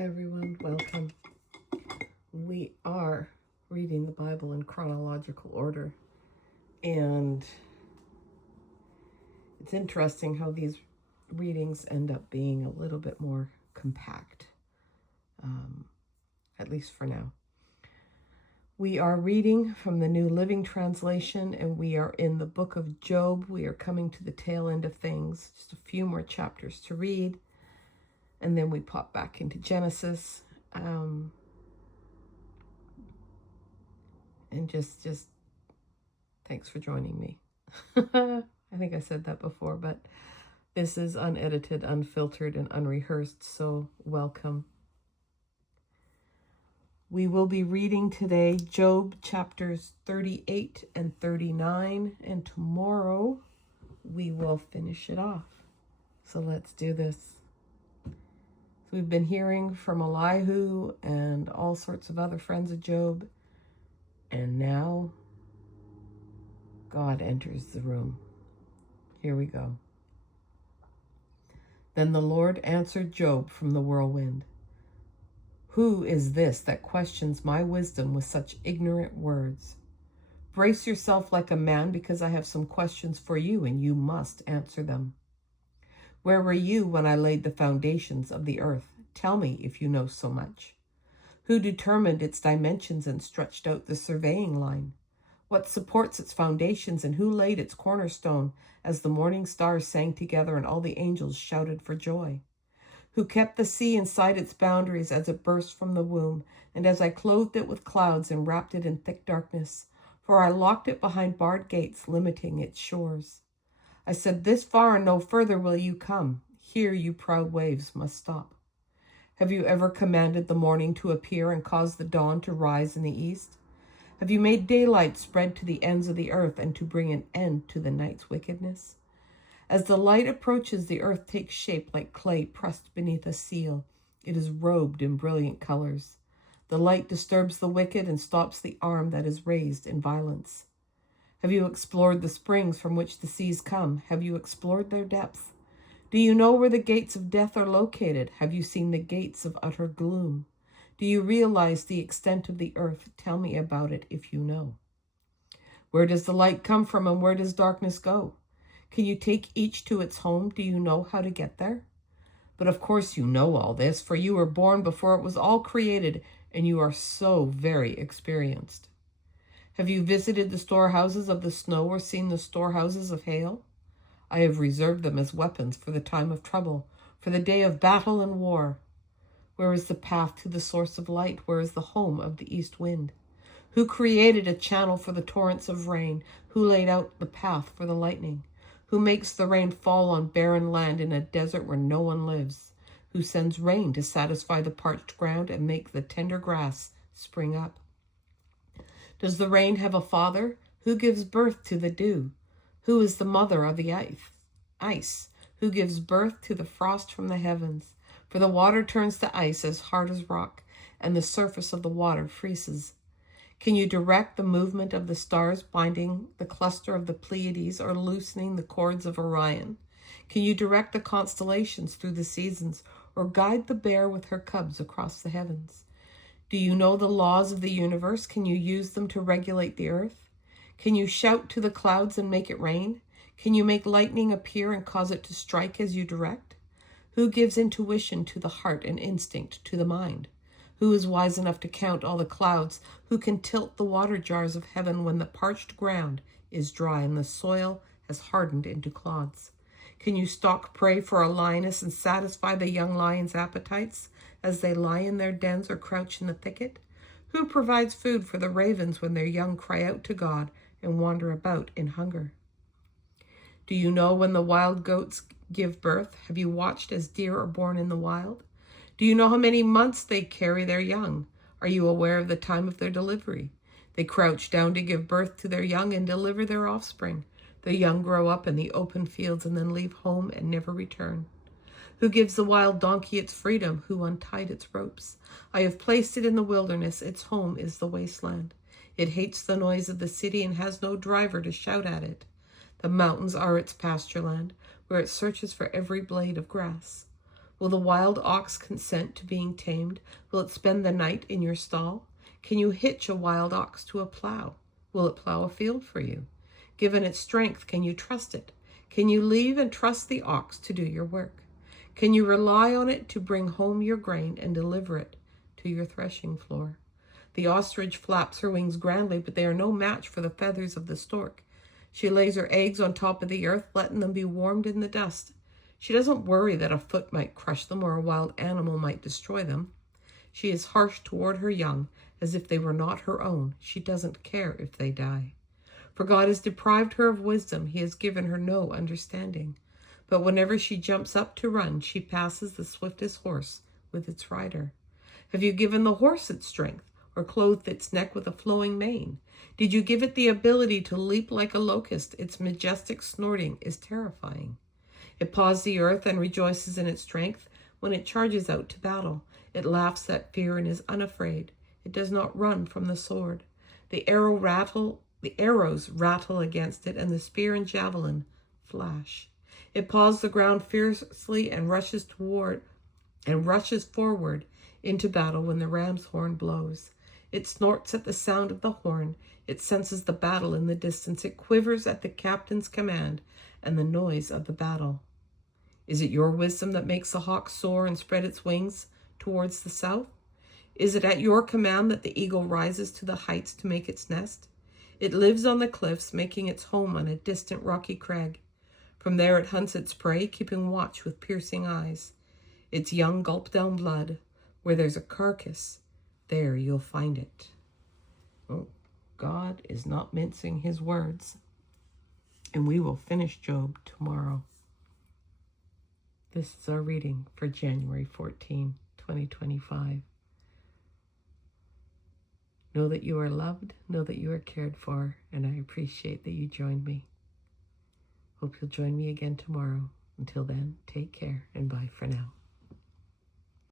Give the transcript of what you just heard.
Hi everyone, welcome. We are reading the Bible in chronological order, and it's interesting how these readings end up being a little bit more compact, at least for now. We are reading from the New Living Translation, and we are in the book of Job. We are coming to the tail end of things, just a few more chapters to read, and then we pop back into Genesis. And just thanks for joining me. I think I said that before, but this is unedited, unfiltered, and unrehearsed, so welcome. We will be reading today Job chapters 38 and 39, and tomorrow we will finish it off. So let's do this. So we've been hearing from Elihu and all sorts of other friends of Job, and now God enters the room. Here we go. Then the Lord answered Job from the whirlwind. Who is this that questions my wisdom with such ignorant words? Brace yourself like a man, because I have some questions for you, and you must answer them. Where were you when I laid the foundations of the earth? Tell me if you know so much. Who determined its dimensions and stretched out the surveying line? What supports its foundations, and who laid its cornerstone as the morning stars sang together and all the angels shouted for joy? Who kept the sea inside its boundaries as it burst from the womb, and as I clothed it with clouds and wrapped it in thick darkness? For I locked it behind barred gates, limiting its shores. I said, this far and no further will you come. Here you proud waves must stop. Have you ever commanded the morning to appear and caused the dawn to rise in the east? Have you made daylight spread to the ends of the earth and to bring an end to the night's wickedness? As the light approaches, the earth takes shape like clay pressed beneath a seal. It is robed in brilliant colors. The light disturbs the wicked and stops the arm that is raised in violence. Have you explored the springs from which the seas come? Have you explored their depth? Do you know where the gates of death are located? Have you seen the gates of utter gloom? Do you realize the extent of the earth? Tell me about it if you know. Where does the light come from, and where does darkness go? Can you take each to its home? Do you know how to get there? But of course you know all this, for you were born before it was all created, and you are so very experienced. Have you visited the storehouses of the snow or seen the storehouses of hail? I have reserved them as weapons for the time of trouble, for the day of battle and war. Where is the path to the source of light? Where is the home of the east wind? Who created a channel for the torrents of rain? Who laid out the path for the lightning? Who makes the rain fall on barren land in a desert where no one lives? Who sends rain to satisfy the parched ground and make the tender grass spring up? Does the rain have a father? Who gives birth to the dew? Who is the mother of the ice? Who gives birth to the frost from the heavens? For the water turns to ice as hard as rock, and the surface of the water freezes. Can you direct the movement of the stars, binding the cluster of the Pleiades or loosening the cords of Orion? Can you direct the constellations through the seasons, or guide the bear with her cubs across the heavens? Do you know the laws of the universe? Can you use them to regulate the earth? Can you shout to the clouds and make it rain? Can you make lightning appear and cause it to strike as you direct? Who gives intuition to the heart and instinct to the mind? Who is wise enough to count all the clouds? Who can tilt the water jars of heaven when the parched ground is dry and the soil has hardened into clods? Can you stalk prey for a lioness and satisfy the young lion's appetites as they lie in their dens or crouch in the thicket? Who provides food for the ravens when their young cry out to God and wander about in hunger? Do you know when the wild goats give birth? Have you watched as deer are born in the wild? Do you know how many months they carry their young? Are you aware of the time of their delivery? They crouch down to give birth to their young and deliver their offspring. The young grow up in the open fields and then leave home and never return. Who gives the wild donkey its freedom? Who untied its ropes? I have placed it in the wilderness. Its home is the wasteland. It hates the noise of the city and has no driver to shout at it. The mountains are its pasture land, where it searches for every blade of grass. Will the wild ox consent to being tamed? Will it spend the night in your stall? Can you hitch a wild ox to a plow? Will it plow a field for you? Given its strength, can you trust it? Can you leave and trust the ox to do your work? Can you rely on it to bring home your grain and deliver it to your threshing floor? The ostrich flaps her wings grandly, but they are no match for the feathers of the stork. She lays her eggs on top of the earth, letting them be warmed in the dust. She doesn't worry that a foot might crush them or a wild animal might destroy them. She is harsh toward her young, as if they were not her own. She doesn't care if they die. For God has deprived her of wisdom. He has given her no understanding. But whenever she jumps up to run, she passes the swiftest horse with its rider. Have you given the horse its strength, or clothed its neck with a flowing mane? Did you give it the ability to leap like a locust? Its majestic snorting is terrifying. It paws the earth and rejoices in its strength when it charges out to battle. It laughs at fear and is unafraid. It does not run from the sword. The arrows rattle against it, and the spear and javelin flash. It paws the ground fiercely and rushes forward into battle when the ram's horn blows. It snorts at the sound of the horn. It senses the battle in the distance. It quivers at the captain's command and the noise of the battle. Is it your wisdom that makes the hawk soar and spread its wings towards the south? Is it at your command that the eagle rises to the heights to make its nest? It lives on the cliffs, making its home on a distant rocky crag. From there it hunts its prey, keeping watch with piercing eyes. Its young gulp down blood. Where there's a carcass, there you'll find it. Oh, God is not mincing his words. And we will finish Job tomorrow. This is our reading for January 14, 2025. Know that you are loved, know that you are cared for, and I appreciate that you joined me. Hope you'll join me again tomorrow. Until then, take care and bye for now.